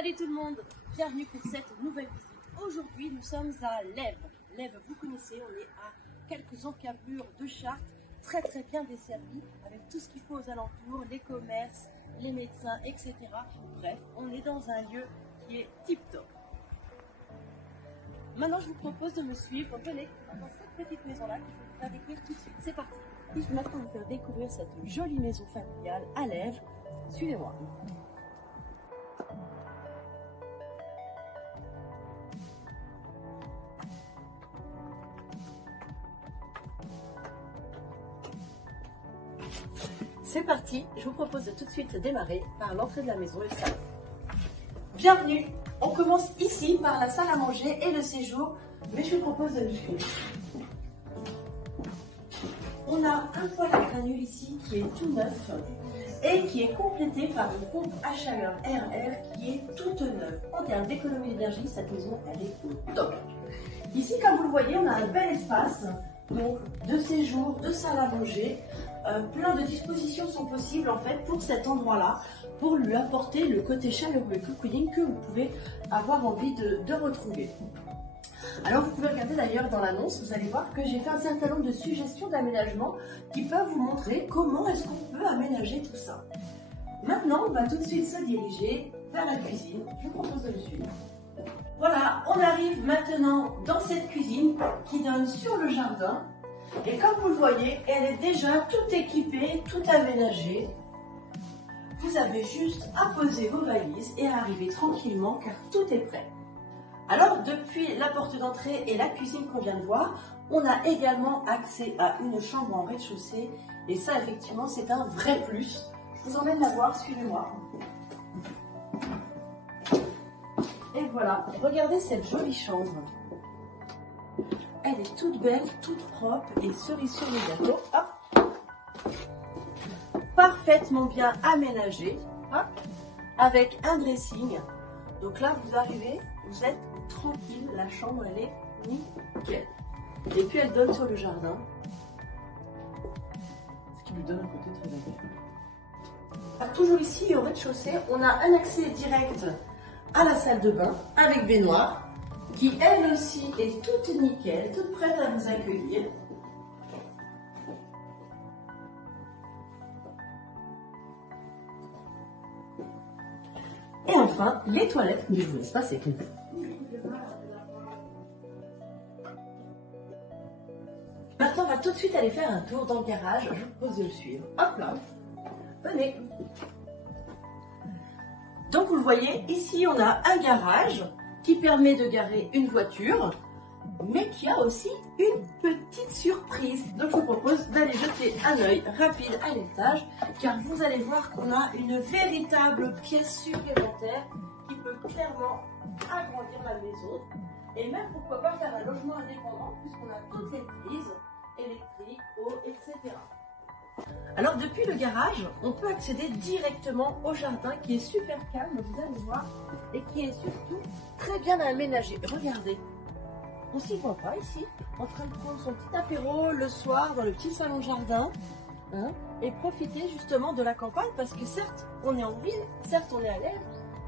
Salut tout le monde, bienvenue pour cette nouvelle visite. Aujourd'hui nous sommes à Lèves. Lèves, vous connaissez, on est à quelques encablures de Chartres, très bien desservis, avec tout ce qu'il faut aux alentours, les commerces, les médecins, etc. Bref, on est dans un lieu qui est tip top. Maintenant je vous propose de me suivre, venez dans cette petite maison là que je vais vous faire découvrir tout de suite. C'est parti. Et je vais maintenant vous faire découvrir cette jolie maison familiale à Lèves. Suivez-moi. C'est parti, je vous propose de tout de suite démarrer par l'entrée de la maison et le salon. Bienvenue, on commence ici par la salle à manger et le séjour, mais je vous propose de nous suivre. On a un poêle à granule ici qui est tout neuf et qui est complété par une pompe à chaleur RR qui est toute neuve. En termes d'économie d'énergie, cette maison elle est au top. Ici, comme vous le voyez, on a un bel espace donc de séjour, de salle à manger. Plein de dispositions sont possibles en fait pour cet endroit-là, pour lui apporter le côté chaleureux et cocooning que vous pouvez avoir envie de retrouver. Alors vous pouvez regarder d'ailleurs dans l'annonce, vous allez voir que j'ai fait un certain nombre de suggestions d'aménagement qui peuvent vous montrer comment est-ce qu'on peut aménager tout ça. Maintenant, on va tout de suite se diriger vers la cuisine. Je vous propose de le suivre. Voilà, on arrive maintenant dans cette cuisine qui donne sur le jardin. Et comme vous le voyez, elle est déjà toute équipée, toute aménagée. Vous avez juste à poser vos valises et à arriver tranquillement car tout est prêt. Alors depuis la porte d'entrée et la cuisine qu'on vient de voir, on a également accès à une chambre en rez-de-chaussée. Et ça effectivement c'est un vrai plus. Je vous emmène la voir, suivez-moi. Et voilà, regardez cette jolie chambre. Elle est toute belle, toute propre et cerise sur le gâteau. Hop. Parfaitement bien aménagée. Hop. Avec un dressing. Donc là, vous arrivez, vous êtes tranquille. La chambre, elle est nickel. Et puis, elle donne sur le jardin. Ce qui lui donne un côté très agréable. Toujours ici, au rez-de-chaussée, on a un accès direct à la salle de bain avec baignoire, qui elle aussi est toute nickel, toute prête à vous accueillir. Et enfin, les toilettes, mais je vous laisse passer. Maintenant, on va tout de suite aller faire un tour dans le garage. Je vous propose de le suivre. Hop là, venez. Donc vous le voyez, ici on a un garage qui permet de garer une voiture, mais qui a aussi une petite surprise. Donc je vous propose d'aller jeter un œil rapide à l'étage, car vous allez voir qu'on a une véritable pièce supplémentaire qui peut clairement agrandir la maison, et même pourquoi pas faire un logement indépendant, puisqu'on a toutes les prises, électriques, eau, etc. Alors depuis le garage, on peut accéder directement au jardin qui est super calme, vous allez voir, et qui est surtout très bien aménagé. Regardez, on s'y voit pas ici, en train de prendre son petit apéro le soir dans le petit salon de jardin, hein, et profiter justement de la campagne, parce que certes on est en ville, certes on est à Lèves,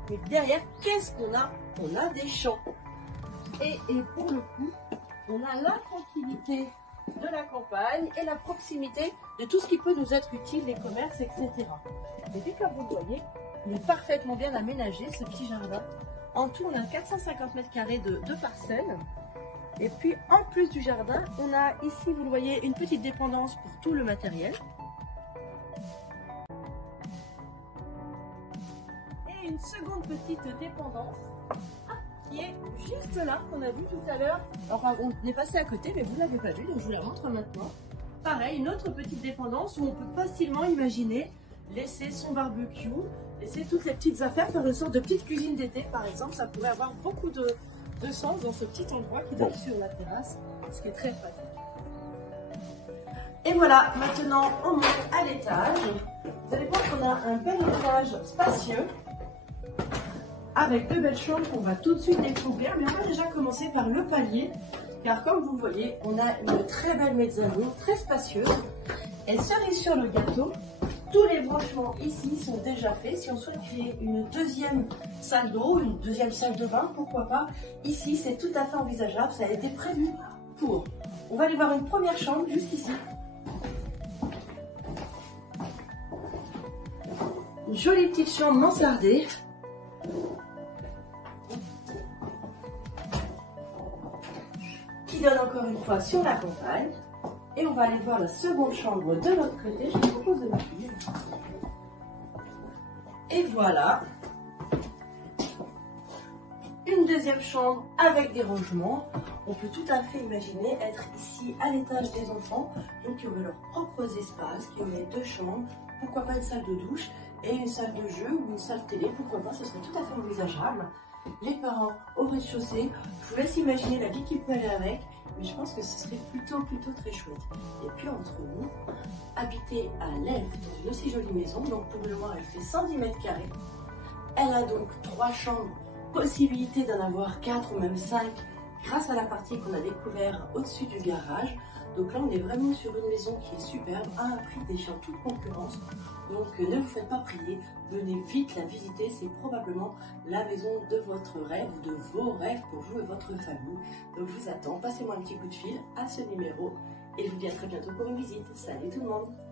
mais derrière qu'est-ce qu'on a? On a des champs. Et pour le coup, on a la tranquillité de la campagne et la proximité de tout ce qui peut nous être utile, les commerces, etc. Et puis comme vous le voyez, il est parfaitement bien aménagé ce petit jardin. En tout, on a 450 mètres carrés de parcelles. Et puis en plus du jardin, on a ici, vous le voyez, une petite dépendance pour tout le matériel. Et une seconde petite dépendance qui est juste là, qu'on a vu tout à l'heure. Alors on est passé à côté, mais vous ne l'avez pas vu, donc je vous la montre maintenant. Pareil, une autre petite dépendance où on peut facilement imaginer laisser son barbecue, laisser toutes les petites affaires, faire une sorte de petite cuisine d'été par exemple. Ça pourrait avoir beaucoup de sens dans ce petit endroit qui donne sur la terrasse, ce qui est très pratique. Et voilà, maintenant on monte à l'étage. Vous allez voir qu'on a un bel étage spacieux, avec deux belles chambres qu'on va tout de suite découvrir, mais on va déjà commencer par le palier, car comme vous le voyez, on a une très belle mezzanine, très spacieuse, et cerise sur le gâteau, Tous les branchements ici sont déjà faits. Si on souhaite créer une deuxième salle d'eau, une deuxième salle de bain, pourquoi pas. Ici, c'est tout à fait envisageable. Ça a été prévu pour. On va aller voir une première chambre juste ici. Une jolie petite chambre mansardée. Qui donne encore une fois sur la campagne. Et on va aller voir la seconde chambre de l'autre côté. Je vous propose de la faire. Et voilà. Une deuxième chambre avec des rangements. On peut tout à fait imaginer être ici à l'étage des enfants. Donc il y aurait leurs propres espaces, qui aurait deux chambres. Pourquoi pas une salle de douche et une salle de jeu ou une salle télé. Pourquoi pas, ce serait tout à fait envisageable. Les parents au rez-de-chaussée. Je vous laisse imaginer la vie qui peut aller avec. Mais je pense que ce serait plutôt très chouette. Et puis entre nous, habiter à l'Elfe dans une aussi jolie maison, donc pour le moment elle fait 110 mètres carrés. Elle a donc 3 chambres, possibilité d'en avoir 4 ou même 5 grâce à la partie qu'on a découvert au-dessus du garage. Donc là on est vraiment sur une maison qui est superbe, à un prix défiant toute concurrence. Donc ne vous faites pas prier, venez vite la visiter, c'est probablement la maison de votre rêve ou de vos rêves pour vous et votre famille. Donc je vous attends, passez-moi un petit coup de fil à ce numéro et je vous dis à très bientôt pour une visite. Salut tout le monde!